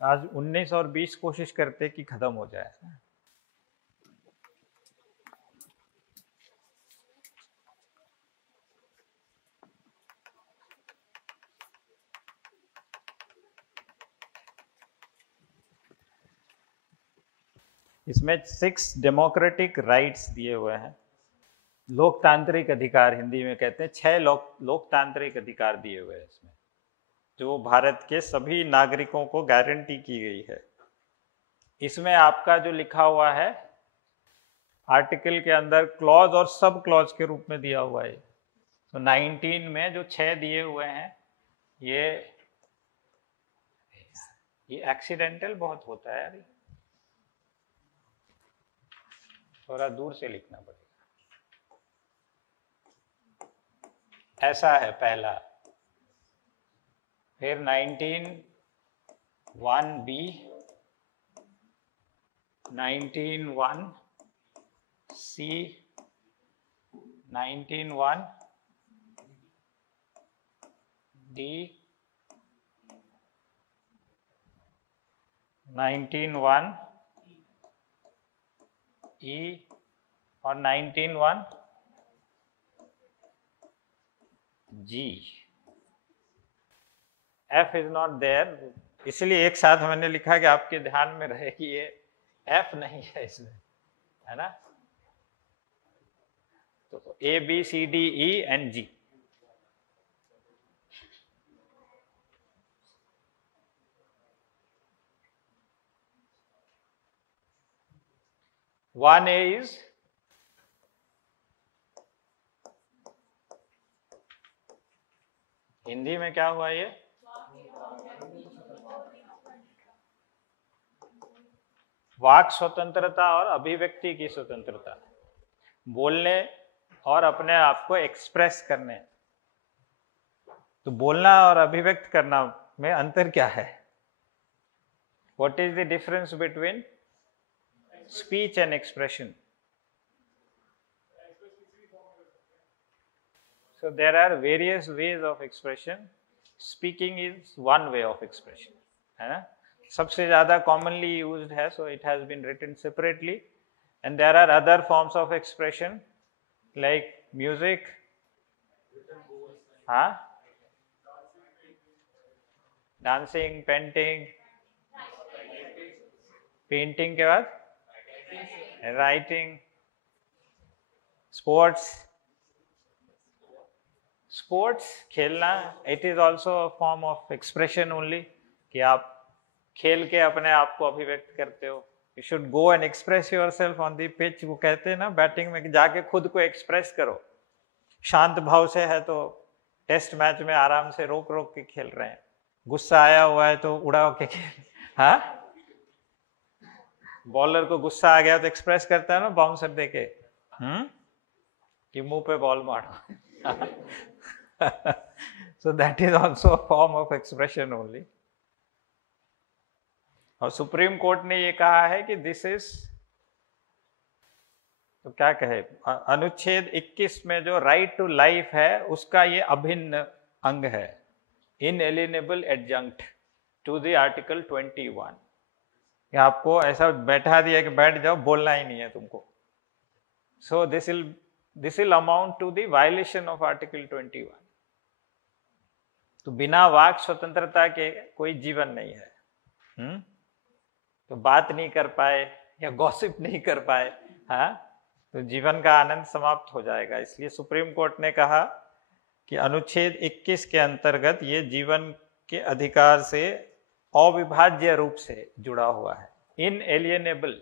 आज 19 और 20 कोशिश करते कि खत्म हो जाए। इसमें 6 डेमोक्रेटिक राइट्स दिए हुए हैं, लोकतांत्रिक अधिकार हिंदी में कहते हैं। 6 लोकतांत्रिक अधिकार दिए हुए हैं इसमें, जो भारत के सभी नागरिकों को गारंटी की गई है। इसमें आपका जो लिखा हुआ है आर्टिकल के अंदर क्लॉज और सब क्लॉज के रूप में दिया हुआ है। तो 19 में जो 6 दिए हुए हैं, ये एक्सीडेंटल बहुत होता है यार, थोड़ा दूर से लिखना पड़ेगा। ऐसा है पहला, फिर 19(1)(b), 19(1)(c), 19(1)(d), 19(1)(e) और 19(1)(g). F is not there, इसलिए एक साथ मैंने लिखा कि आपके ध्यान में रहे कि ये F नहीं है इसमें, है ना। तो A, B, C, D, E and G। One A is Hindi में क्या हुआ ये? वाक स्वतंत्रता और अभिव्यक्ति की स्वतंत्रता, बोलने और अपने आप को एक्सप्रेस करने। तो बोलना और अभिव्यक्त करना में अंतर क्या है? What is the difference between speech and expression? So there are various ways of expression. Speaking is one way of expression, है ना। सबसे ज़्यादा commonly used है, so it has been written separately. And there are other forms of expression like music, हाँ, dancing, painting, painting के बाद writing, sports, खेलना, it is also a form of expression only, कि आप खेल के अपने आप को अभिव्यक्त करते हो। You should go and express yourself on the pitch, वो कहते हैं ना बैटिंग में, जाके खुद को एक्सप्रेस करो। शांत भाव से है तो टेस्ट मैच में आराम से रोक रोक के खेल रहे हैं, गुस्सा आया हुआ है तो उड़ा के खेल, हाँ। बॉलर को गुस्सा आ गया तो एक्सप्रेस करता है ना बाउंसर देके, कि मुंह पे बॉल मारो। So that is also a form of expression only. और सुप्रीम कोर्ट ने ये कहा है कि दिस इज, तो क्या कहे, अनुच्छेद 21 में जो राइट टू लाइफ है उसका ये अभिन्न अंग है, इनएलिएनेबल एडजंक्ट टू द आर्टिकल 21। कि आपको ऐसा बैठा दिया कि बैठ जाओ, बोलना ही नहीं है तुमको। So this will amount to the violation of article 21। तो बिना वाक स्वतंत्रता के कोई जीवन नहीं है। तो बात नहीं कर पाए या गॉसिप नहीं कर पाए, हाँ, तो जीवन का आनंद समाप्त हो जाएगा। इसलिए सुप्रीम कोर्ट ने कहा कि अनुच्छेद 21 के अंतर्गत ये जीवन के अधिकार से अविभाज्य रूप से जुड़ा हुआ है, इनएलिएनेबल,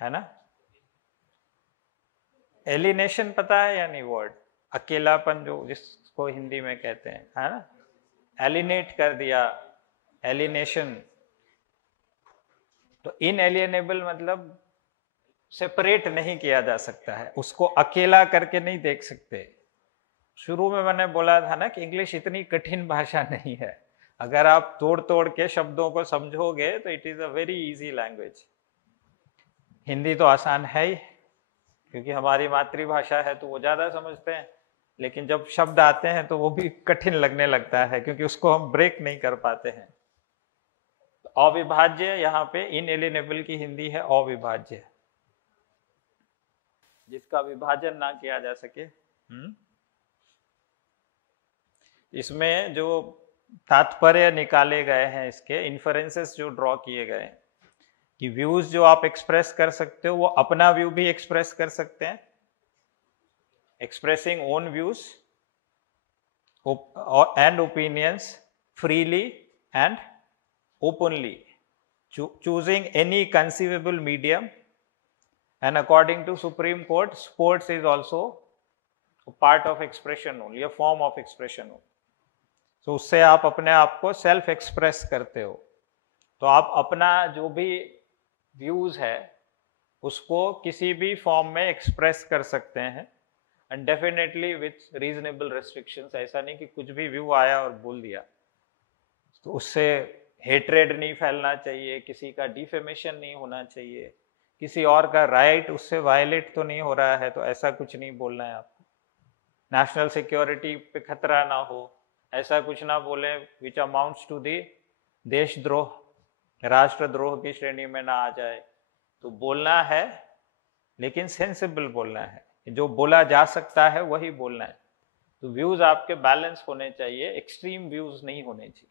है ना। एलिनेशन पता है या नहीं वर्ड? अकेलापन, जो जिसको हिंदी में कहते हैं, है ना, एलिनेट कर दिया, एलिनेशन। तो इनएलिएनेबल मतलब सेपरेट नहीं किया जा सकता है, उसको अकेला करके नहीं देख सकते। शुरू में मैंने बोला था ना कि इंग्लिश इतनी कठिन भाषा नहीं है, अगर आप तोड़ तोड़ के शब्दों को समझोगे तो it is a very easy language. Hindi तो आसान है ही, क्योंकि हमारी मातृभाषा है तो वो ज्यादा समझते हैं, लेकिन जब शब्द आते हैं तो वो भी कठिन लगने लगता है, क्योंकि उसको हम ब्रेक नहीं कर पाते हैं। अविभाज्य, यहाँ पे इनएलिनेबल की हिंदी है अविभाज्य, जिसका विभाजन ना किया जा सके। इसमें जो तात्पर्य निकाले गए हैं, इसके इन्फरेंसेस जो ड्रॉ किए गए हैं, कि व्यूज जो आप एक्सप्रेस कर सकते हो वो अपना व्यू भी एक्सप्रेस कर सकते हैं, expressing own views and opinions freely and openly, choosing any conceivable medium, and according to Supreme Court, sports is also a part of expression only, a form of expression only. So उससे आप अपने आप को self express करते हो, तो आप अपना जो भी व्यूज है उसको किसी भी फॉर्म में एक्सप्रेस कर सकते हैं, and definitely with reasonable restrictions. ऐसा नहीं कि कुछ भी व्यू आया और बोल दिया, तो उससे हेट्रेड नहीं फैलना चाहिए, किसी का डिफेमेशन नहीं होना चाहिए, किसी और का राइट उससे वायलेट तो नहीं हो रहा है, तो ऐसा कुछ नहीं बोलना है आपको। नेशनल सिक्योरिटी पे खतरा ना हो, ऐसा कुछ ना बोले विच अमाउंट्स टू दी देशद्रोह, राष्ट्रद्रोह की श्रेणी में ना आ जाए। तो बोलना है, लेकिन सेंसिबल बोलना है, जो बोला जा सकता है वही बोलना है। तो व्यूज आपके बैलेंस होने चाहिए, एक्सट्रीम व्यूज नहीं होने चाहिए,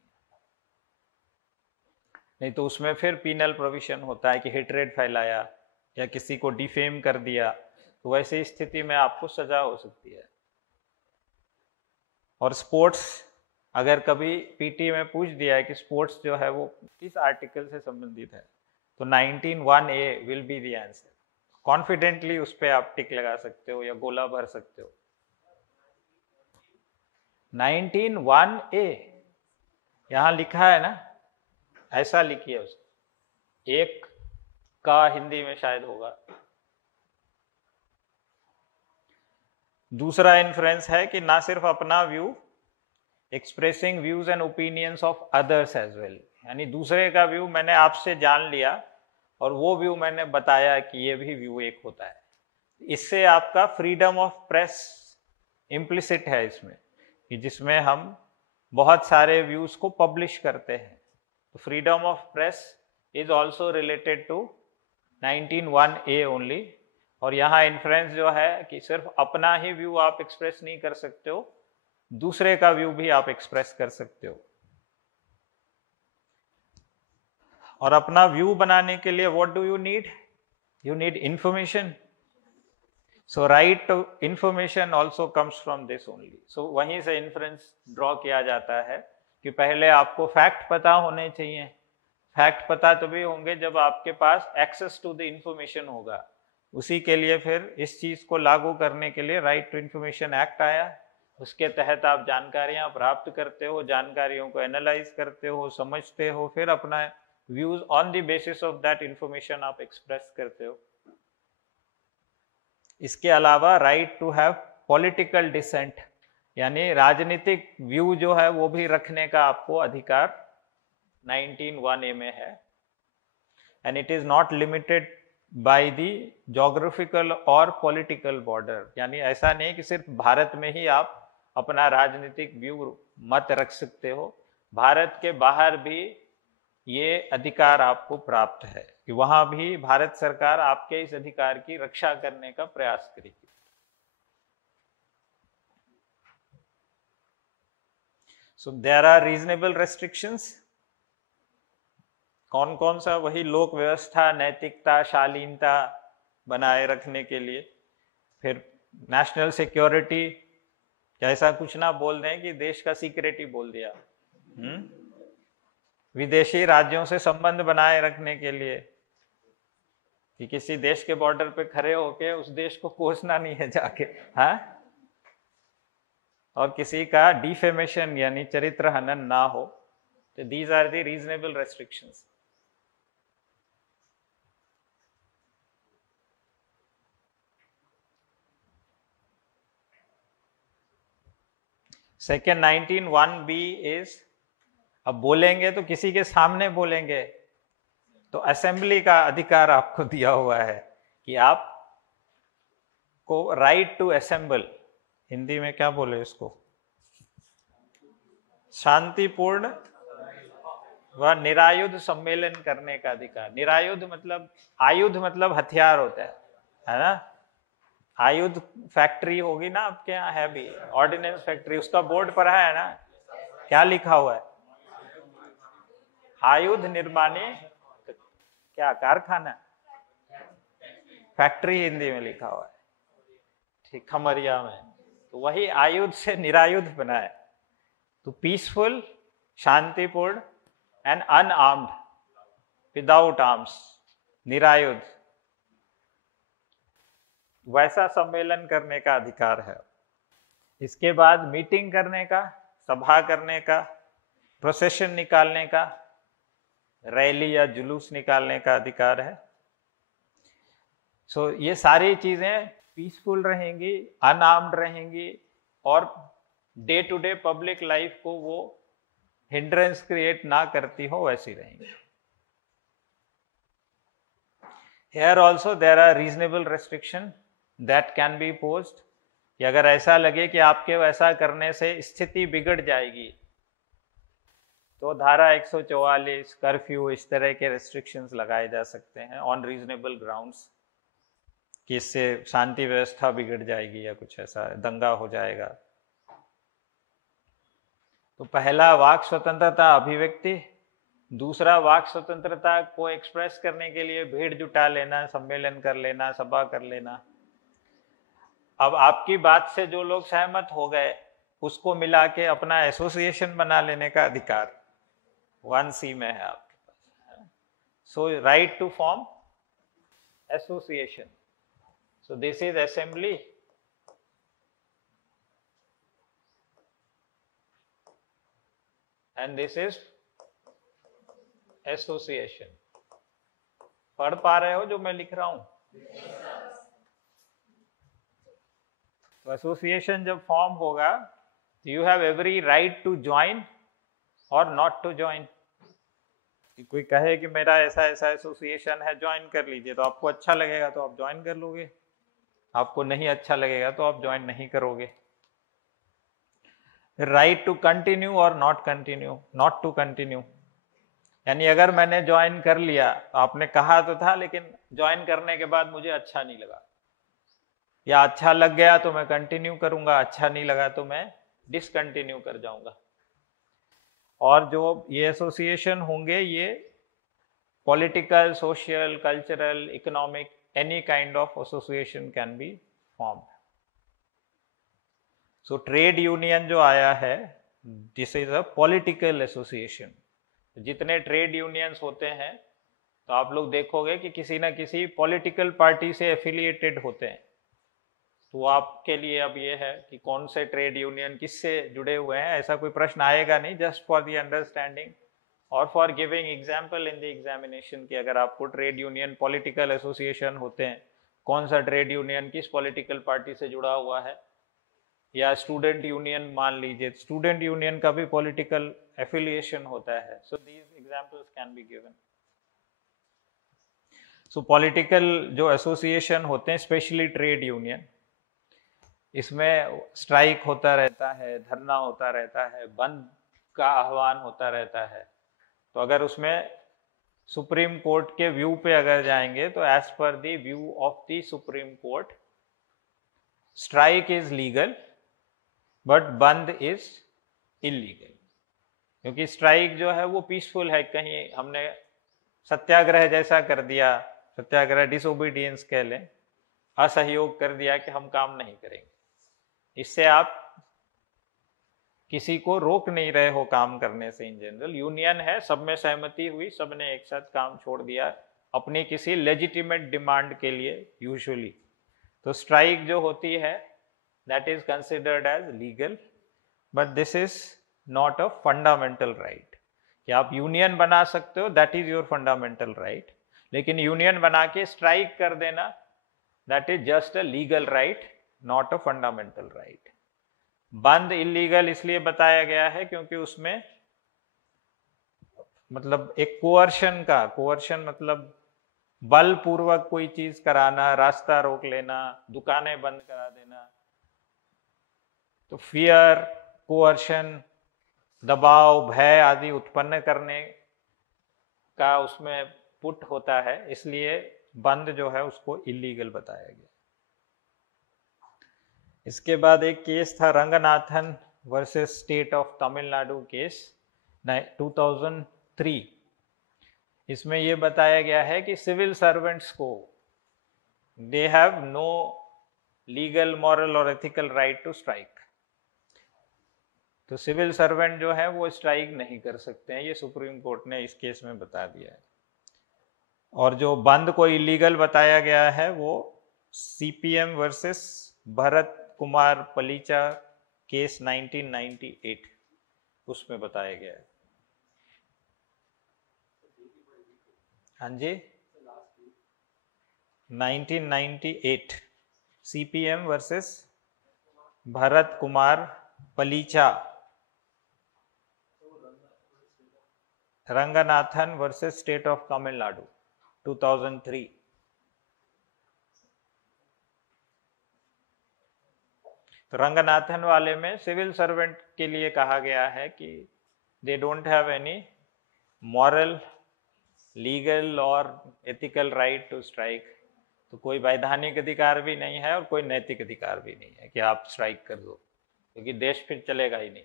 नहीं तो उसमें फिर पीनल प्रोविजन होता है कि हेट्रेड फैलाया या किसी को डिफेम कर दिया, तो वैसी स्थिति में आपको सजा हो सकती है। और स्पोर्ट्स, अगर कभी पीटी में पूछ दिया है कि स्पोर्ट्स जो है वो किस आर्टिकल से संबंधित है, तो 19(1)(a will be the answer. Confidently उस पर आप टिक लगा सकते हो या गोला भर सकते हो। 19(1)(a यहाँ लिखा है ना, ऐसा लिखिए उसको, एक का हिंदी में शायद होगा। दूसरा इन्फ्रेंस है कि ना सिर्फ अपना view, expressing views and opinions of others as well, यानी दूसरे का व्यू मैंने आपसे जान लिया और वो व्यू मैंने बताया कि ये भी व्यू एक होता है। इससे आपका फ्रीडम ऑफ प्रेस इम्प्लिसिट है इसमें, कि जिसमें हम बहुत सारे व्यूज को पब्लिश करते हैं। तो freedom of press is also related to 19(1)(a only. और यहाँ इन्फ्रेंस जो है कि सिर्फ अपना ही व्यू आप एक्सप्रेस नहीं कर सकते हो, दूसरे का व्यू भी आप एक्सप्रेस कर सकते हो। और अपना व्यू बनाने के लिए what do you need? You need information. So right to information also comes from this only. So वहीं से इन्फ्रेंस ड्रॉ किया जाता है कि पहले आपको फैक्ट पता होने चाहिए। फैक्ट पता तभी होंगे जब आपके पास एक्सेस टू द इंफॉर्मेशन होगा। उसी के लिए फिर इस चीज को लागू करने के लिए राइट टू इंफॉर्मेशन एक्ट आया। उसके तहत आप जानकारियां प्राप्त करते हो, जानकारियों को एनालाइज करते हो, समझते हो, फिर अपना views on the basis of that information आप एक्सप्रेस करते हो। इसके अलावा right to have political dissent, यानी राजनीतिक व्यू जो है वो भी रखने का आपको अधिकार 19(1)(a में है। And it is not limited by the geographical और पॉलिटिकल बॉर्डर, यानी ऐसा नहीं कि सिर्फ भारत में ही आप अपना राजनीतिक व्यू मत रख सकते हो, भारत के बाहर भी ये अधिकार आपको प्राप्त है कि वहां भी भारत सरकार आपके इस अधिकार की रक्षा करने का प्रयास करेगी। So there are reasonable restrictions। कौन कौन सा? वही लोक व्यवस्था, नैतिकता, शालीनता बनाए रखने के लिए। फिर नेशनल सिक्योरिटी, ऐसा कुछ ना बोल दें कि देश का सीक्रेट ही बोल दिया। विदेशी राज्यों से संबंध बनाए रखने के लिए, कि किसी देश के बॉर्डर पे खड़े होके उस देश को कोसना नहीं है जाके, हाँ, और किसी का डिफेमेशन यानी चरित्र हनन ना हो। तो these are the reasonable restrictions. Second 19(1)(b is, अब बोलेंगे तो किसी के सामने बोलेंगे, तो असेंबली का अधिकार आपको दिया हुआ है कि आप को राइट टू असेंबल, हिंदी में क्या बोले इसको, शांतिपूर्ण वह निरायुध सम्मेलन करने का अधिकार। निरायुध मतलब, आयुध मतलब हथियार होता है ना। आयुध फैक्ट्री होगी ना आपके यहाँ, है भी ऑर्डिनेंस फैक्ट्री, उसका बोर्ड पढ़ा है ना, क्या लिखा हुआ है? आयुध निर्माणी क्या कारखाना, फैक्ट्री हिंदी में लिखा हुआ है, ठीक, खमरिया में। तो वही आयुध से निरायुध बना है। तो पीसफुल, शांतिपूर्ण एंड अनआर्म्ड, विदाउट आर्म्स, निरायुध, वैसा सम्मेलन करने का अधिकार है। इसके बाद मीटिंग करने का, सभा करने का, प्रोसेशन निकालने का, रैली या जुलूस निकालने का अधिकार है। सो ये सारी चीजें पीसफुल रहेंगी, अनआर्म्ड रहेंगी और day to day public life को वो हिंड्रेंस क्रिएट ना करती हो, वैसी रहेंगी। Here also there are reasonable restriction that can be posed, कि अगर ऐसा लगे कि आपके वैसा करने से स्थिति बिगड़ जाएगी तो धारा 144, कर्फ्यू, इस तरह के रेस्ट्रिक्शंस लगाए जा सकते हैं ऑन रीजनेबल ग्राउंड्स, कि इससे शांति व्यवस्था बिगड़ जाएगी या कुछ ऐसा दंगा हो जाएगा। तो पहला वाक स्वतंत्रता, अभिव्यक्ति। दूसरा वाक स्वतंत्रता को एक्सप्रेस करने के लिए भीड़ जुटा लेना, सम्मेलन कर लेना, सभा कर लेना। अब आपकी बात से जो लोग सहमत हो गए उसको मिला के अपना एसोसिएशन बना लेने का अधिकार 1C में है आपके पास। So right to form association, so this is assembly and this is association. पढ़ पा रहे हो जो मैं लिख रहा हूं? तो एसोसिएशन जब फॉर्म होगा, you have every right to join और नॉट टू ज्वाइन। कोई कहे कि मेरा ऐसा ऐसा एसोसिएशन है, ज्वाइन कर लीजिए, तो आपको अच्छा लगेगा तो आप ज्वाइन कर लोगे, आपको नहीं अच्छा लगेगा तो आप ज्वाइन नहीं करोगे। राइट टू कंटिन्यू और not continue, not to continue, यानी अगर मैंने ज्वाइन कर लिया, तो आपने कहा तो था लेकिन ज्वाइन करने के बाद मुझे अच्छा नहीं लगा, या अच्छा लग गया तो मैं कंटिन्यू करूंगा, अच्छा नहीं लगा तो मैं डिसकंटिन्यू कर जाऊंगा। और जो ये एसोसिएशन होंगे ये political, social, cultural, economic, any kind of association can be formed. So trade union जो आया है, this is a political association. जितने ट्रेड यूनियंस होते हैं तो आप लोग देखोगे कि किसी ना किसी पॉलिटिकल पार्टी से एफिलिएटेड होते हैं। तो आपके लिए अब ये है कि कौन से ट्रेड यूनियन किससे जुड़े हुए हैं, ऐसा कोई प्रश्न आएगा नहीं, जस्ट फॉर द अंडरस्टैंडिंग और for giving example in the examination, कि अगर आपको ट्रेड यूनियन पॉलिटिकल एसोसिएशन होते हैं, कौन सा ट्रेड यूनियन किस पॉलिटिकल पार्टी से जुड़ा हुआ है। या स्टूडेंट यूनियन मान लीजिए, स्टूडेंट यूनियन का भी पॉलिटिकल एफिलिएशन होता है। So these examples can be given. So political जो एसोसिएशन होते हैं, स्पेशली ट्रेड यूनियन, इसमें स्ट्राइक होता रहता है, धरना होता रहता है, बंद का आह्वान होता रहता है। तो अगर उसमें सुप्रीम कोर्ट के व्यू पे अगर जाएंगे तो as per the view of the Supreme Court, strike is legal but bandh is illegal. क्योंकि स्ट्राइक जो है वो पीसफुल है, कहीं हमने सत्याग्रह जैसा कर दिया, सत्याग्रह डिसोबीडियंस कह लें, असहयोग कर दिया कि हम काम नहीं करेंगे, इससे आप किसी को रोक नहीं रहे हो काम करने से। इन जनरल यूनियन है, सब में सहमति हुई, सबने एक साथ काम छोड़ दिया अपनी किसी लेजिटिमेट डिमांड के लिए यूजुअली। तो स्ट्राइक जो होती है that is considered as legal, but this is not a fundamental right. कि आप यूनियन बना सकते हो, that is your fundamental right, लेकिन यूनियन बना के स्ट्राइक कर देना that is just a legal right, not a fundamental right. Bandh illegal इसलिए बताया गया है क्योंकि उसमें मतलब एक कोअर्शन का, कोअर्शन मतलब बलपूर्वक कोई चीज कराना, रास्ता रोक लेना, दुकानें बंद करा देना। तो फियर, कोअर्शन, दबाव, भय आदि उत्पन्न करने का उसमें पुट होता है, इसलिए बंद जो है उसको इलीगल बताया गया। इसके बाद एक केस था Ranganathan versus state of Tamil Nadu case 2003। इसमें यह बताया गया है कि सिविल सर्वेंट्स को they have no legal, moral और एथिकल राइट टू स्ट्राइक। तो सिविल सर्वेंट जो है वो स्ट्राइक नहीं कर सकते हैं, ये सुप्रीम कोर्ट ने इस केस में बता दिया है। और जो बंद को इलीगल बताया गया है वो CPM versus Bharat Kumar Palicha case 1998 उसमें बताया गया है। हाँ जी, 1998 CPM versus Bharat Kumar Palicha, Ranganathan versus state of Tamil Nadu 2003। तो रंगनाथन वाले में सिविल सर्वेंट के लिए कहा गया है कि they don't have any moral, legal और एथिकल राइट टू स्ट्राइक। तो कोई वैधानिक अधिकार भी नहीं है और कोई नैतिक अधिकार भी नहीं है कि आप स्ट्राइक कर दो, क्योंकि देश फिर चलेगा ही नहीं।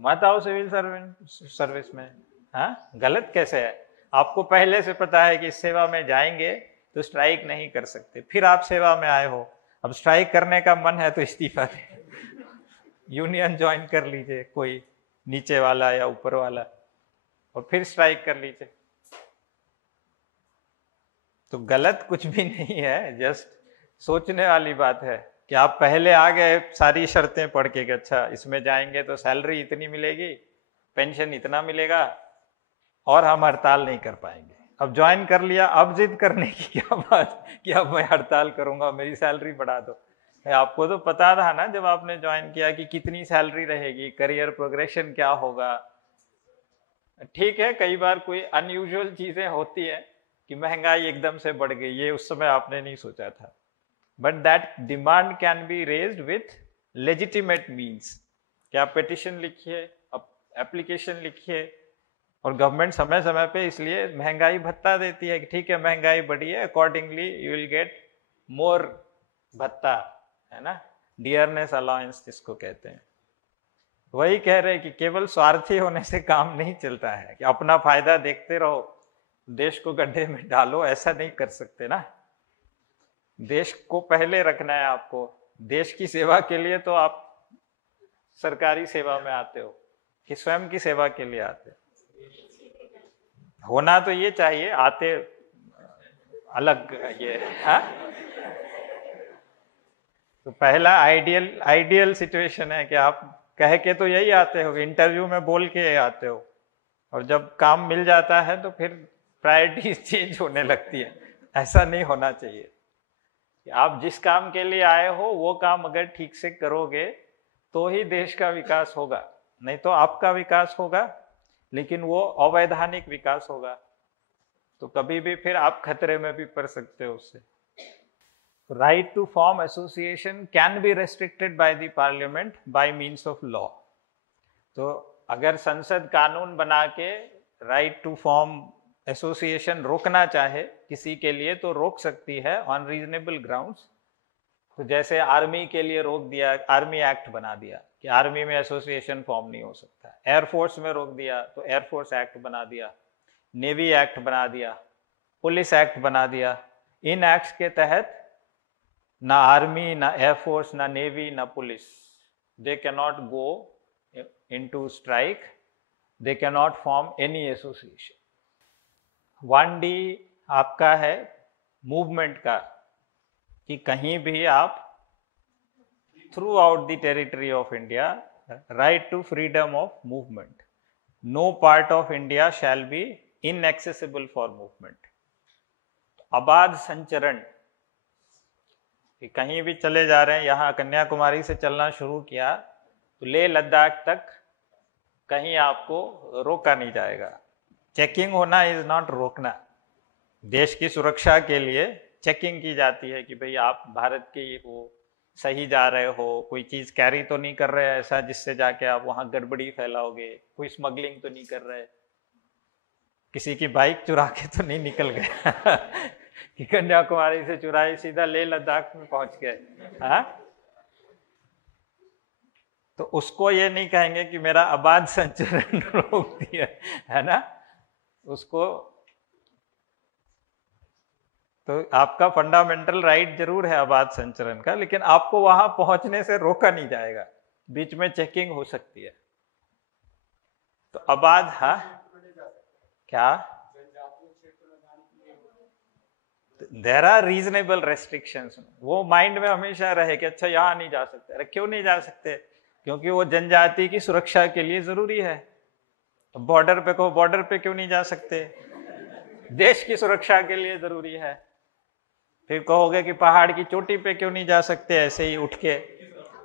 मत आओ सिविल सर्विस में। हाँ, गलत कैसे है? आपको पहले से पता है कि इस सेवा में जाएंगे तो स्ट्राइक नहीं कर सकते, फिर आप सेवा में आए हो, अब स्ट्राइक करने का मन है तो इस्तीफा दे, यूनियन ज्वाइन कर लीजिए, कोई नीचे वाला या ऊपर वाला, और फिर स्ट्राइक कर लीजिए। तो गलत कुछ भी नहीं है, जस्ट सोचने वाली बात है कि आप पहले आ गए सारी शर्तें पढ़ के कि अच्छा इसमें जाएंगे तो सैलरी इतनी मिलेगी, पेंशन इतना मिलेगा, और हम हड़ताल नहीं कर पाएंगे। अब ज्वाइन कर लिया, अब जिद करने की क्या बात कि अब मैं हड़ताल करूंगा, मेरी सैलरी बढ़ा दो। आपको तो पता था ना जब आपने ज्वाइन किया कि कितनी सैलरी रहेगी, करियर प्रोग्रेशन क्या होगा। ठीक है, कई बार कोई अनयूजुअल चीजें होती है कि महंगाई एकदम से बढ़ गई, ये उस समय आपने नहीं सोचा था, but that demand can be raised with legitimate means. क्या पिटिशन लिखिए, एप्लीकेशन लिखिए, और गवर्नमेंट समय समय पे इसलिए महंगाई भत्ता देती है कि ठीक है महंगाई बढ़ी है, accordingly you will get more भत्ता, है ना, डियरनेस अलाउंस जिसको कहते हैं। वही कह रहे हैं कि केवल स्वार्थी होने से काम नहीं चलता है कि अपना फायदा देखते रहो, देश को गड्ढे में डालो, ऐसा नहीं कर सकते ना। देश को पहले रखना है आपको। देश की सेवा के लिए तो आप सरकारी सेवा में आते हो कि स्वयं की सेवा के लिए आते हो? होना तो ये चाहिए, आते अलग ये है। तो पहला आइडियल सिचुएशन है कि आप कह के तो यही आते हो, इंटरव्यू में बोल के आते हो, और जब काम मिल जाता है तो फिर प्रायोरिटीज चेंज होने लगती है। ऐसा नहीं होना चाहिए कि आप जिस काम के लिए आए हो वो काम अगर ठीक से करोगे तो ही देश का विकास होगा, नहीं तो आपका विकास होगा लेकिन वो अवैधानिक विकास होगा, तो कभी भी फिर आप खतरे में भी पड़ सकते हो उससे। Right to form association can be restricted by the parliament by means of law. तो अगर संसद कानून बना के राइट टू फॉर्म एसोसिएशन रोकना चाहे किसी के लिए तो रोक सकती है ऑन रीजनेबल ग्राउंड्स। तो जैसे आर्मी के लिए रोक दिया, आर्मी एक्ट बना दिया कि आर्मी में एसोसिएशन फॉर्म नहीं हो सकता, एयरफोर्स में रोक दिया तो एयरफोर्स एक्ट बना दिया, नेवी एक्ट बना दिया, पुलिस एक्ट बना दिया। इन एक्ट्स के तहत ना आर्मी, ना एयरफोर्स, ना नेवी, ना police, they can not go into strike, they can not form any association. 1D आपका है मूवमेंट का कि कहीं भी आप throughout the territory of India, right to freedom of movement, no part of India shall be inaccessible for movement. अबाध संचरण, कि कहीं भी चले जा रहे हैं, यहाँ कन्याकुमारी से चलना शुरू किया तो लेह लद्दाख तक कहीं आपको रोका नहीं जाएगा। चेकिंग होना इज नॉट रोकना, देश की सुरक्षा के लिए चेकिंग की जाती है कि भाई आप भारत के वो सही जा रहे हो, कोई चीज कैरी तो नहीं कर रहे ऐसा जिससे जाके आप वहां गड़बड़ी फैलाओगे, कोई स्मगलिंग तो नहीं कर रहे, किसी की बाइक चुरा के तो नहीं निकल गए कि कन्याकुमारी से चुराई सीधा लेह लद्दाख में पहुंच गए। हाँ, तो उसको ये नहीं कहेंगे कि मेरा अबाध संचरण रोक दिया, है ना। उसको तो आपका फंडामेंटल राइट जरूर है अबाध संचरण का, लेकिन आपको वहां पहुंचने से रोका नहीं जाएगा, बीच में चेकिंग हो सकती है। तो अबाध, हाँ क्या, देर आर रीजनेबल रेस्ट्रिक्शंस। वो माइंड में हमेशा रहे कि अच्छा यहाँ नहीं जा सकते। अरे क्यों नहीं जा सकते? क्योंकि वो जनजाति की सुरक्षा के लिए जरूरी है। बॉर्डर पे को बॉर्डर पे क्यों नहीं जा सकते? देश की सुरक्षा के लिए जरूरी है। फिर कहोगे कि पहाड़ की चोटी पे क्यों नहीं जा सकते ऐसे ही उठ के?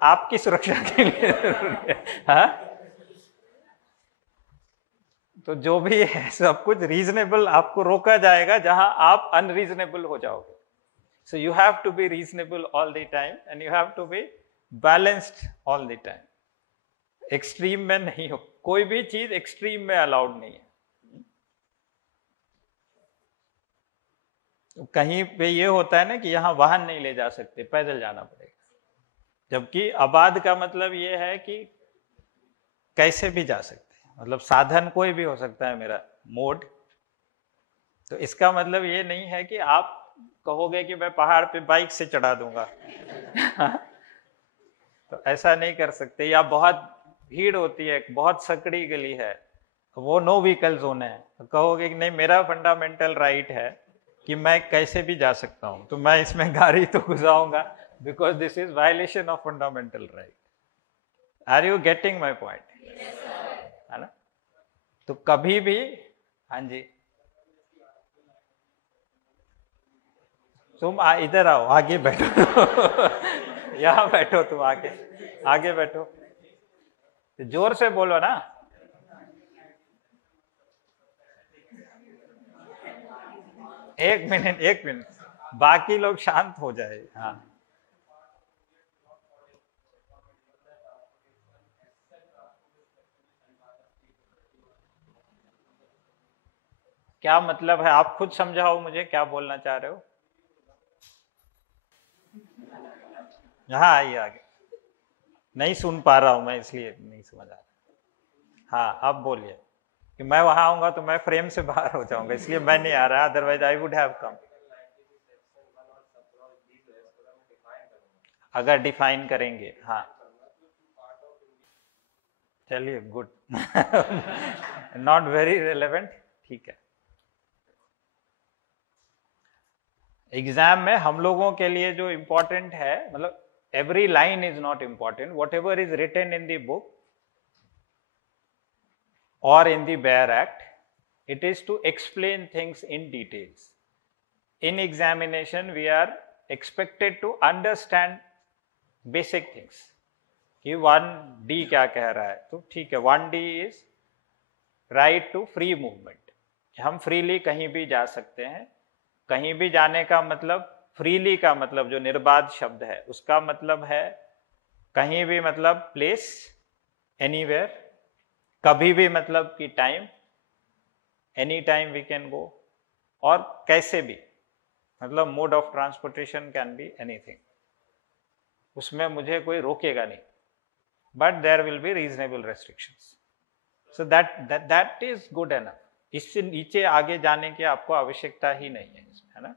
आपकी सुरक्षा के लिए जरूरी है। हाँ, तो जो भी है सब कुछ रीजनेबल आपको रोका जाएगा जहां आप अनरीजनेबल हो जाओगे। So you have to be reasonable all the time and you have to be balanced all the time. Extreme में नहीं हो, कोई भी चीज एक्सट्रीम में अलाउड नहीं है। तो कहीं पे ये होता है ना कि यहाँ वाहन नहीं ले जा सकते, पैदल जाना पड़ेगा, जबकि आबाद का मतलब ये है कि कैसे भी जा सकते हैं, मतलब साधन कोई भी हो सकता है मेरा मोड। तो इसका मतलब ये नहीं है कि आप कहोगे कि मैं पहाड़ पे बाइक से चढ़ा दूंगा तो ऐसा नहीं कर सकते। या बहुत भीड़ होती है, बहुत सकड़ी गली है, वो नो व्हीकल जोन है, तो कहोगे कि नहीं मेरा फंडामेंटल राइट है कि मैं कैसे भी जा सकता हूं, तो मैं इसमें गाड़ी तो घुसाऊंगा because this is violation of fundamental right. Are you getting my point? है ना। तो कभी भी, हाँ जी, तुम इधर आओ, आगे बैठो यहाँ बैठो, तुम आगे आगे बैठो, जोर से बोलो ना। एक मिनट, एक मिनट, बाकी लोग शांत हो जाए। हाँ, क्या मतलब है? आप खुद समझाओ मुझे, क्या बोलना चाह रहे हो? हाँ आइए आगे। नहीं सुन पा रहा हूं मैं, इसलिए नहीं समझ आ रहा। हाँ आप बोलिए कि मैं वहां आऊंगा तो मैं फ्रेम से बाहर हो जाऊंगा, इसलिए मैं नहीं आ रहा, otherwise I would have come. अगर डिफाइन करेंगे, हाँ चलिए गुड नॉट वेरी रिलेवेंट, ठीक है। एग्जाम में हम लोगों के लिए जो इंपॉर्टेंट है, मतलब every line is not important, whatever is written in the book or in the bare act, it is to explain things in details. In examination we are expected to understand basic things कि 1D क्या कह रहा है, तो ठीक है 1D is right to free movement, हम freely कहीं भी जा सकते हैं। कहीं भी जाने का मतलब, फ्रीली का मतलब जो निर्बाध शब्द है उसका मतलब है कहीं भी, मतलब प्लेस, एनीवेयर, कभी भी मतलब कि time, any time we can go, और कैसे भी मतलब mode of transportation can be anything, उसमें मुझे कोई रोकेगा नहीं, but there will be reasonable restrictions. So that is good enough. इससे नीचे आगे जाने की आपको आवश्यकता ही नहीं है इसमें, है ना।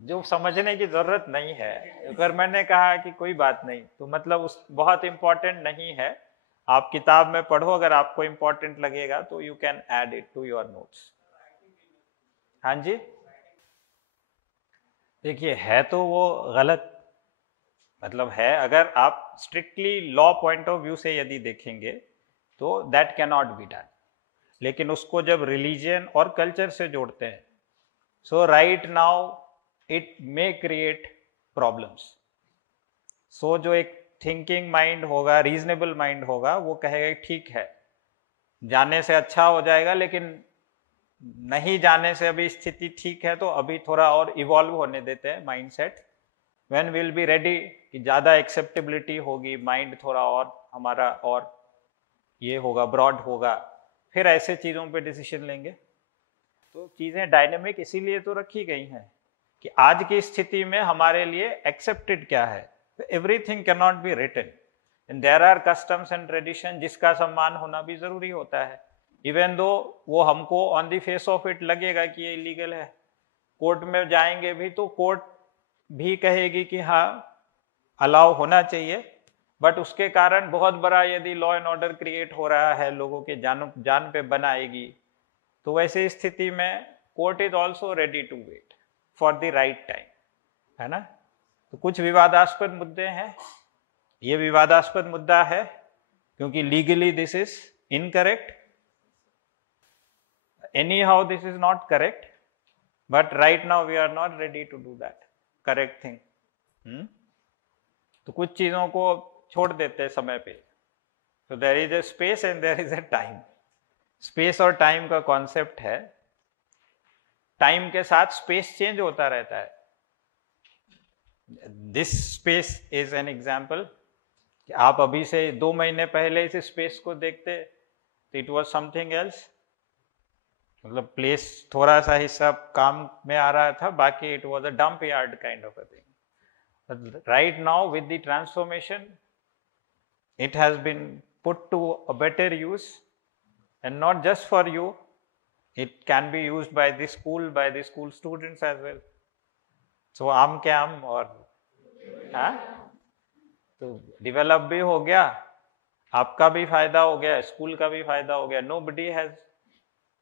जो समझने की जरूरत नहीं है, अगर मैंने कहा कि कोई बात नहीं तो मतलब उस बहुत इंपॉर्टेंट नहीं है, आप किताब में पढ़ो, अगर आपको इंपॉर्टेंट लगेगा तो you can add it to your notes. हाँ जी, देखिए है तो वो गलत, मतलब है, अगर आप strictly law point of view से यदि देखेंगे तो that can not be done, लेकिन उसको जब रिलीजन और कल्चर से जोड़ते हैं, so right now it may create problems. So जो एक थिंकिंग माइंड होगा, रीजनेबल माइंड होगा, वो कहेगा ठीक है जाने से अच्छा हो जाएगा, लेकिन नहीं जाने से अभी स्थिति ठीक है, तो अभी थोड़ा और इवॉल्व होने देते हैं mindset. When will be ready कि ज़्यादा एक्सेप्टेबिलिटी होगी, माइंड थोड़ा और हमारा और ये होगा, ब्रॉड होगा, फिर ऐसे चीज़ों पे डिसीजन लेंगे। तो चीज़ें डायनेमिक इसीलिए तो रखी गई हैं कि आज की स्थिति में हमारे लिए एक्सेप्टेड क्या है। Everything can not be written and there are customs and tradition जिसका सम्मान होना भी जरूरी होता है, इवन दो वो हमको on the face of it लगेगा कि ये इलीगल है। कोर्ट में जाएंगे भी तो कोर्ट भी कहेगी कि हाँ अलाउ होना चाहिए, बट उसके कारण बहुत बड़ा यदि लॉ एंड ऑर्डर क्रिएट हो रहा है, लोगों के जान पे बनाएगी, तो वैसे स्थिति में court is also ready to wait for the right time, है ना। तो कुछ विवादास्पद मुद्दे हैं, ये विवादास्पद मुद्दा है क्योंकि legally this is incorrect, anyhow this is not correct, but right now we are not ready to do that correct thing. तो कुछ चीजों को छोड़ देते हैं समय पे। तो there is a space and there is a time. Space और टाइम का कॉन्सेप्ट है, टाइम के साथ स्पेस चेंज होता रहता है। This space is an example कि आप अभी से 2 महीने पहले इस स्पेस को देखते तो इट वॉज समथिंग एल्स, मतलब प्लेस थोड़ा सा हिस्सा काम में आ रहा था, बाकी it was a dump yard kind of a thing. Right now with the transformation it has been put to a better use, and not just for you, it can be used by the school students as well. So आम के आम और हाँ, तो develop भी हो गया, आपका भी फायदा हो गया, स्कूल का भी फायदा हो गया, nobody has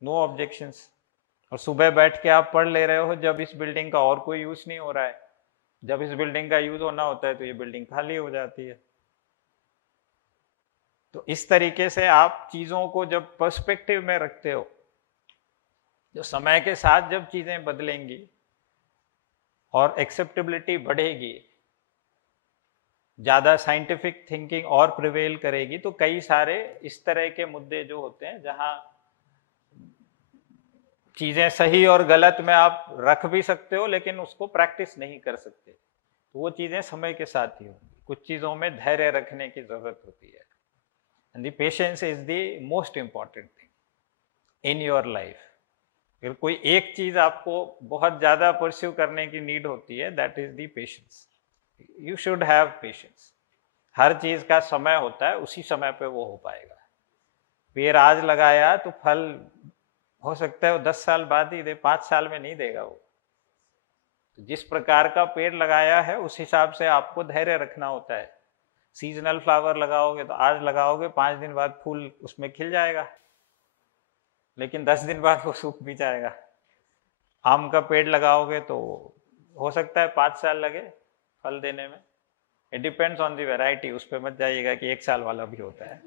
no objections। और सुबह बैठ के आप पढ़ ले रहे हो जब इस बिल्डिंग का और कोई यूज नहीं हो रहा है, जब इस बिल्डिंग का यूज होना होता है तो ये बिल्डिंग खाली हो जाती है। तो इस तरीके से आप चीजों को जब पर्सपेक्टिव में रखते हो, जो समय के साथ जब चीजें बदलेंगी और एक्सेप्टेबिलिटी बढ़ेगी, ज्यादा साइंटिफिक थिंकिंग और प्रिवेल करेगी, तो कई सारे इस तरह के मुद्दे जो होते हैं जहां चीजें सही और गलत में आप रख भी सकते हो लेकिन उसको प्रैक्टिस नहीं कर सकते, तो वो चीजें समय के साथ ही होंगी। कुछ चीजों में धैर्य रखने की जरूरत होती है। And the patience is the most important thing in your life। अगर कोई एक चीज आपको बहुत ज्यादा परस्यू करने की नीड होती है, that is the patience. You should have patience. हर चीज का समय होता है, उसी समय पे वो हो पाएगा। पेड़ आज लगाया तो फल हो सकता है वो 10 साल बाद ही दे, 5 साल में नहीं देगा वो। तो जिस प्रकार का पेड़ लगाया है उस हिसाब से आपको धैर्य रखना होता है। सीजनल फ्लावर लगाओगे तो आज लगाओगे, 5 दिन बाद फूल उसमें खिल जाएगा, लेकिन 10 दिन बाद वो सूख भी जाएगा। आम का पेड़ लगाओगे तो हो सकता है 5 साल लगे फल देने में। It depends on the variety, उस पर मत जाइएगा कि 1 साल वाला भी होता है।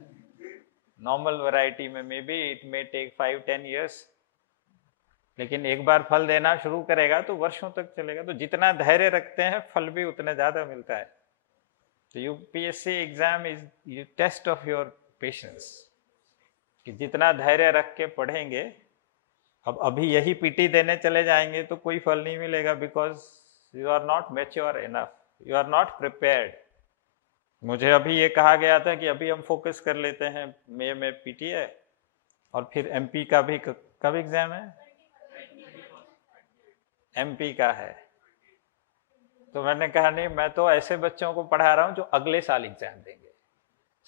नॉर्मल वैरायटी में maybe it may take 5-10 years, लेकिन एक बार फल देना शुरू करेगा तो वर्षों तक चलेगा। तो जितना धैर्य रखते हैं फल भी उतना ज्यादा मिलता है। तो UPSC exam is test of your patience, कि जितना धैर्य रख के पढ़ेंगे। अब अभी यही पीटी देने चले जाएंगे तो कोई फल नहीं मिलेगा, because you are not mature enough, you are not prepared. मुझे अभी ये कहा गया था कि अभी हम फोकस कर लेते हैं, मई में पीटी है और फिर एमपी का भी कब एग्जाम है? एमपी का है। तो मैंने कहा नहीं, मैं तो ऐसे बच्चों को पढ़ा रहा हूं जो अगले साल एग्जाम देंगे।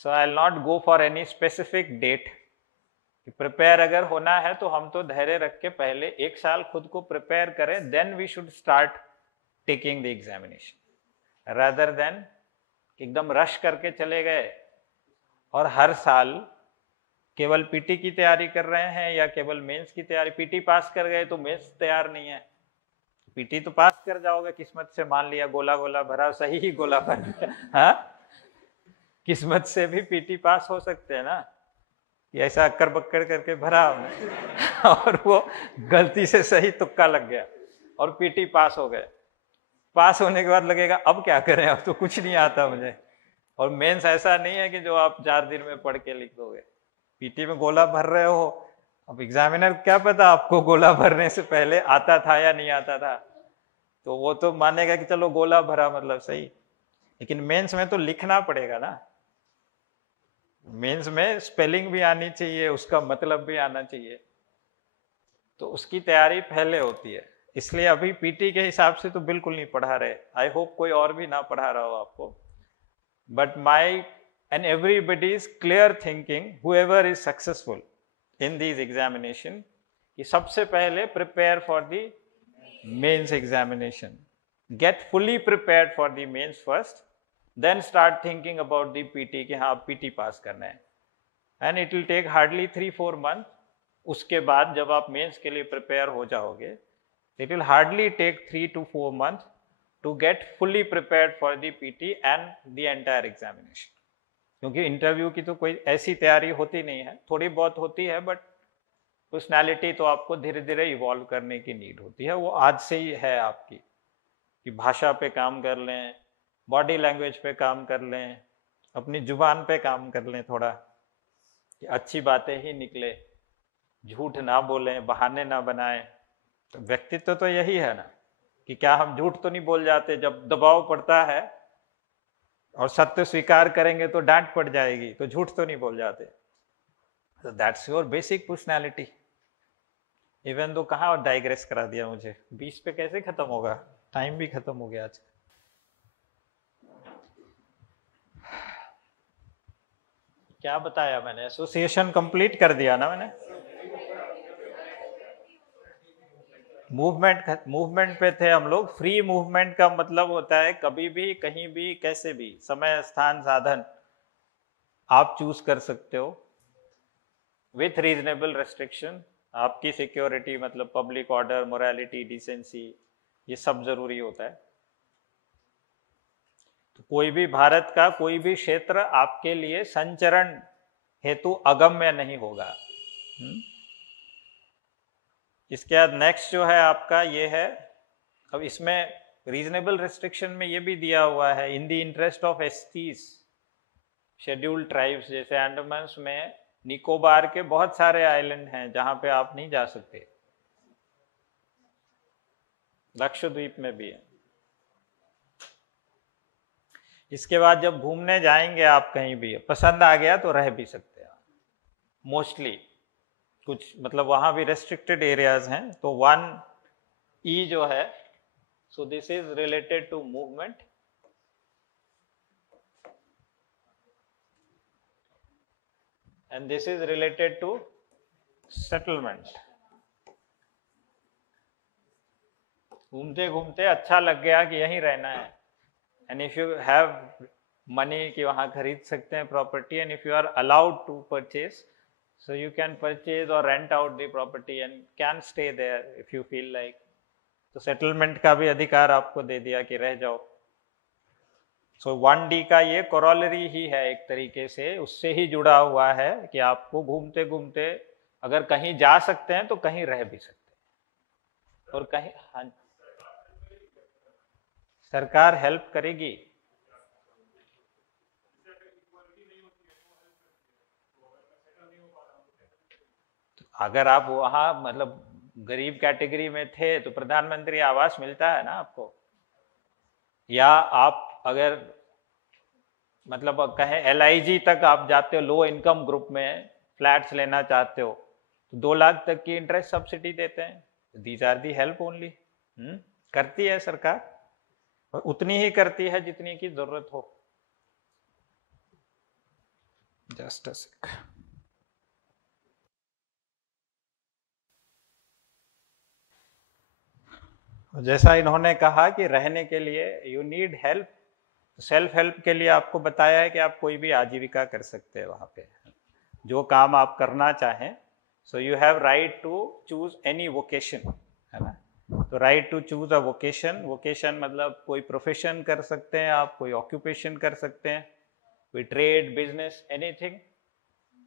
So I will not go for any specific date. Prepare अगर होना है तो हम तो धैर्य रख के पहले 1 साल खुद को प्रिपेयर करें, then we should start taking the examination, rather than एकदम रश करके चले गए और हर साल केवल पीटी की तैयारी कर रहे हैं या केवल मेंस की तैयारी। पीटी पास कर गए तो मेंस तैयार नहीं है। पीटी तो पास कर जाओगे किस्मत से, मान लिया गोला गोला भरा, सही ही गोला भर गया, हाँ किस्मत से भी पीटी पास हो सकते हैं ना, ये ऐसा अक्कर बक्कर करके भरा और वो गलती से सही तुक्का लग गया और पीटी पास हो गए। पास होने के बाद लगेगा अब क्या करें, अब तो कुछ नहीं आता मुझे। और मेंस ऐसा नहीं है कि जो आप 4 दिन में पढ़ के लिख दोगे। पीटी में गोला भर रहे हो अब एग्जामिनर क्या पता आपको गोला भरने से पहले आता था या नहीं आता था, तो वो तो मानेगा कि चलो गोला भरा मतलब सही, लेकिन मेंस में तो लिखना पड़ेगा ना। मेंस में स्पेलिंग भी आनी चाहिए, उसका मतलब भी आना चाहिए, तो उसकी तैयारी पहले होती है। इसलिए अभी पीटी के हिसाब से तो बिल्कुल नहीं पढ़ा रहे, आई होप कोई और भी ना पढ़ा रहा हो आपको, but my and everybody is clear thinking, whoever is successful in these examination, कि सबसे पहले prepare for the mains examination, get fully prepared for the mains first, then start thinking about the PT कि हाँ PT pass करना है, and it will take hardly 3-4 month. उसके बाद जब आप मेंस के लिए प्रिपेयर हो जाओगे, it will hardly take 3 to 4 months to get fully prepared for the PT and the entire examination. क्योंकि इंटरव्यू की तो कोई ऐसी तैयारी होती नहीं है, थोड़ी बहुत होती है, बट पर्सनैलिटी तो आपको धीरे धीरे इवॉल्व करने की नीड होती है, वो आज से ही है आपकी, कि भाषा पे काम कर लें, बॉडी लैंग्वेज पे काम कर लें, अपनी जुबान पे काम कर लें थोड़ा, कि अच्छी बातें ही निकले, झूठ ना बोलें, बहाने ना बनाएं। तो व्यक्तित्व तो यही है ना, कि क्या हम झूठ तो नहीं बोल जाते, जब दबाव पड़ता है और सत्य स्वीकार करेंगे तो डांट पड़ जाएगी, तो झूठ तो नहीं बोल जाते। तो that's your basic personality. Even तो कहाँ डाइग्रेस करा दिया मुझे, 20 पे कैसे खत्म होगा, टाइम भी खत्म हो गया आज। क्या बताया मैंने, एसोसिएशन कंप्लीट कर दिया ना मैंने। मूवमेंट पे थे हम लोग। फ्री मूवमेंट का मतलब होता है कभी भी, कहीं भी, कैसे भी, समय, स्थान, साधन आप चूज कर सकते हो, विथ रीजनेबल रेस्ट्रिक्शन। आपकी सिक्योरिटी मतलब पब्लिक ऑर्डर, मोरालिटी, डिसेंसी, ये सब जरूरी होता है। तो कोई भी भारत का कोई भी क्षेत्र आपके लिए संचरण हेतु अगम्य नहीं होगा। इसके बाद नेक्स्ट जो है आपका ये है, अब इसमें रीजनेबल रिस्ट्रिक्शन में ये भी दिया हुआ है, in the interest of STs, scheduled tribes, जैसे अंडमान में निकोबार के बहुत सारे आइलैंड हैं जहां पे आप नहीं जा सकते, लक्षद्वीप में भी है। इसके बाद जब घूमने जाएंगे आप कहीं भी, पसंद आ गया तो रह भी सकते हैं मोस्टली, कुछ मतलब वहां भी रेस्ट्रिक्टेड एरियाज हैं। तो 1E जो है, so this is related to movement, and this is related to settlement। घूमते घूमते अच्छा लग गया कि यहीं रहना है, and if you have money कि वहां खरीद सकते हैं property, and if you are allowed to purchase, so you can purchase और rent out the property and can stay there if you feel like. तो सेटलमेंट का भी अधिकार आपको दे दिया कि रह जाओ। सो 1D का ये कोरोलरी ही है एक तरीके से, उससे ही जुड़ा हुआ है कि आपको घूमते घूमते अगर कहीं जा सकते हैं तो कहीं रह भी सकते हैं, और कहीं, हाँ, सरकार हेल्प करेगी। अगर आप वहां मतलब गरीब कैटेगरी में थे तो प्रधानमंत्री आवास मिलता है ना आपको, या आप अगर मतलब कहें LIG तक आप जाते हो, लो इनकम ग्रुप में फ्लैट्स लेना चाहते हो, तो 2 लाख तक की इंटरेस्ट सब्सिडी देते हैं। These are the help only. करती है सरकार, और उतनी ही करती है जितनी की जरूरत हो। जस्ट अ सेक। जैसा इन्होंने कहा कि रहने के लिए you need help, self help के लिए आपको बताया है कि आप कोई भी आजीविका कर सकते हैं वहां पे, जो काम आप करना चाहें। So you have right to choose any vocation, है ना। तो right to choose a vocation, vocation मतलब कोई प्रोफेशन कर सकते हैं आप, कोई ऑक्यूपेशन कर सकते हैं, कोई trade, business, anything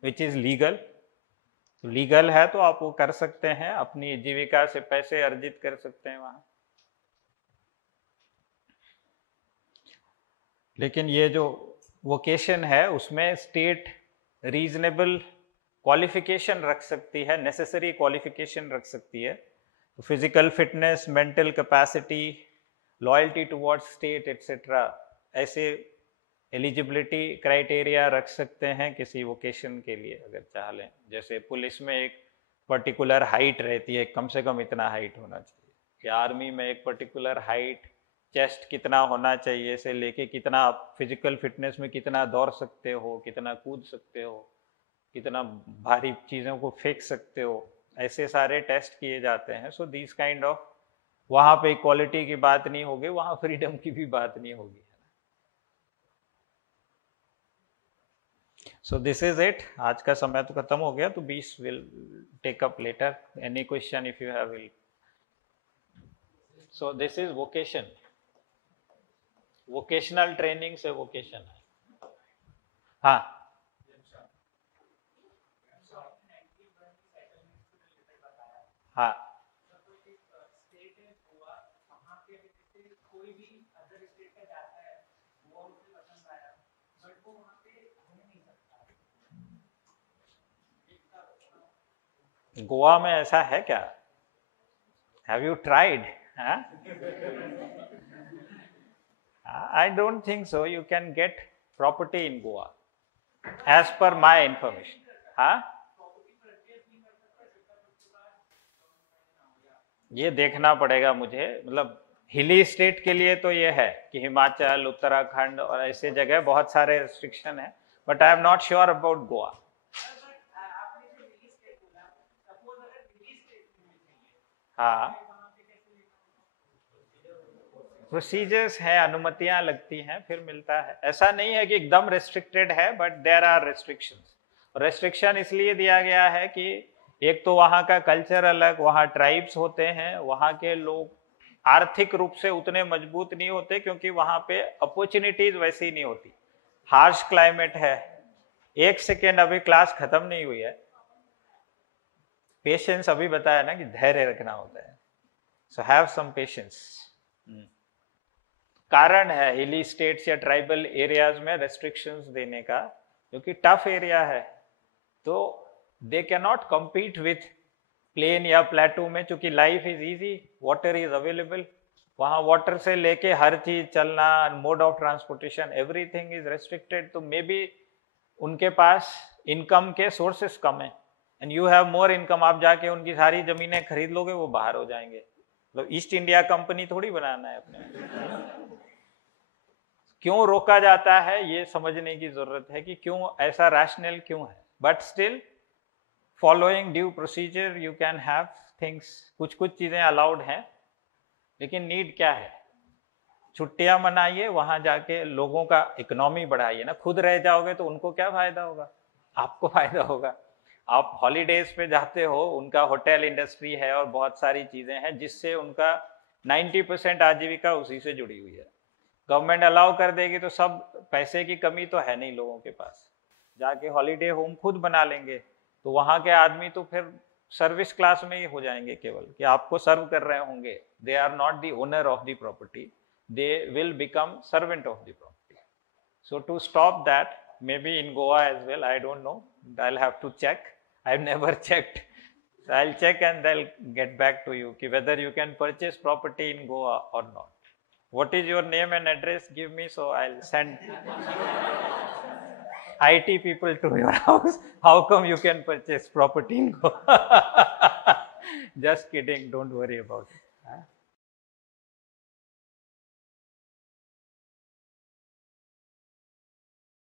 which is legal. तो लीगल है तो आप वो कर सकते हैं, अपनी जीविका से पैसे अर्जित कर सकते हैं वहां। लेकिन ये जो वोकेशन है उसमें स्टेट रीजनेबल क्वालिफिकेशन रख सकती है, नेसेसरी क्वालिफिकेशन रख सकती है। तो physical fitness, mental capacity, loyalty towards state etcetera, ऐसे एलिजिबिलिटी क्राइटेरिया रख सकते हैं किसी वोकेशन के लिए अगर चाह लें। जैसे पुलिस में एक पर्टिकुलर हाइट रहती है, कम से कम इतना हाइट होना चाहिए, या आर्मी में एक पर्टिकुलर हाइट, चेस्ट कितना होना चाहिए से लेके कितना आप फिजिकल फिटनेस में कितना दौड़ सकते हो, कितना कूद सकते हो, कितना भारी चीज़ों को फेंक सकते हो, ऐसे सारे टेस्ट किए जाते हैं। सो दिस काइंड ऑफ, वहाँ पे इक्वालिटी की बात नहीं होगी, वहाँ फ्रीडम की भी बात नहीं होगी। So this is it. आज का समय तो खत्म हो गया, तो 20 will take up later. Any question if you have will. So this is vocation, vocational training से वोकेशन है। हाँ, हाँ, गोवा में ऐसा है क्या? Have you tried? I don't think so. You can get property in Goa, as per my information. हाँ, ये देखना पड़ेगा मुझे। मतलब हिली स्टेट के लिए तो ये है कि हिमाचल, उत्तराखंड और ऐसे जगह बहुत सारे रिस्ट्रिक्शन है, but I am not sure about Goa. हाँ, प्रोसीजर्स हैं, अनुमतियां लगती हैं, फिर मिलता है। ऐसा नहीं है कि एकदम रेस्ट्रिक्टेड है, but there are restrictions. Restriction इसलिए दिया गया है कि एक तो वहाँ का कल्चर अलग, वहाँ ट्राइब्स होते हैं, वहाँ के लोग आर्थिक रूप से उतने मजबूत नहीं होते, क्योंकि वहाँ पे अपॉर्चुनिटीज वैसी नहीं होती, हार्श क्लाइमेट है। एक सेकेंड, अभी क्लास खत्म नहीं हुई है। पेशेंस अभी बताया ना कि धैर्य रखना होता है। So have some patience. कारण है हिली स्टेट्स या ट्राइबल एरियाज में रेस्ट्रिक्शंस देने का, क्योंकि टफ एरिया है, तो दे can not compete with plane या प्लेटू में, चूंकि life is easy, water is available. वहाँ वाटर से लेके हर चीज, चलना, mode of transportation, everything is restricted. तो मे बी उनके पास इनकम के सोर्सेस कम है, and you have more income. आप जाके उनकी सारी जमीनें खरीद लोगे, वो बाहर हो जाएंगे। तो ईस्ट इंडिया कंपनी थोड़ी बनाना है अपने। क्यों रोका जाता है ये समझने की जरूरत है कि क्यों ऐसा, रैशनल क्यों है। But still following due procedure you can have things. कुछ कुछ चीजें अलाउड हैं, लेकिन नीड क्या है? छुट्टियां मनाइए, वहां जाके लोगों का इकोनॉमी बढ़ाइए ना। खुद रह जाओगे तो उनको क्या फायदा होगा? आपको फायदा होगा। आप हॉलीडेज पे जाते हो, उनका होटल इंडस्ट्री है और बहुत सारी चीजें हैं जिससे उनका 90% आजीविका उसी से जुड़ी हुई है। गवर्नमेंट अलाउ कर देगी तो सब, पैसे की कमी तो है नहीं लोगों के पास, जाके हॉलीडे होम खुद बना लेंगे, तो वहाँ के आदमी तो फिर सर्विस क्लास में ही हो जाएंगे, केवल कि आपको सर्व कर रहे होंगे। They are not the owner of the property, they will become servant of the property. So to stop that, maybe in Goa as well, I don't know, I will have to check, I have never checked. So I'll check and I'll get back to you कि whether you can purchase property in Goa or not. What is your name and address? Give me, so I'll send IT people to your house. How come you can purchase property in Goa? Just kidding, don't worry about it.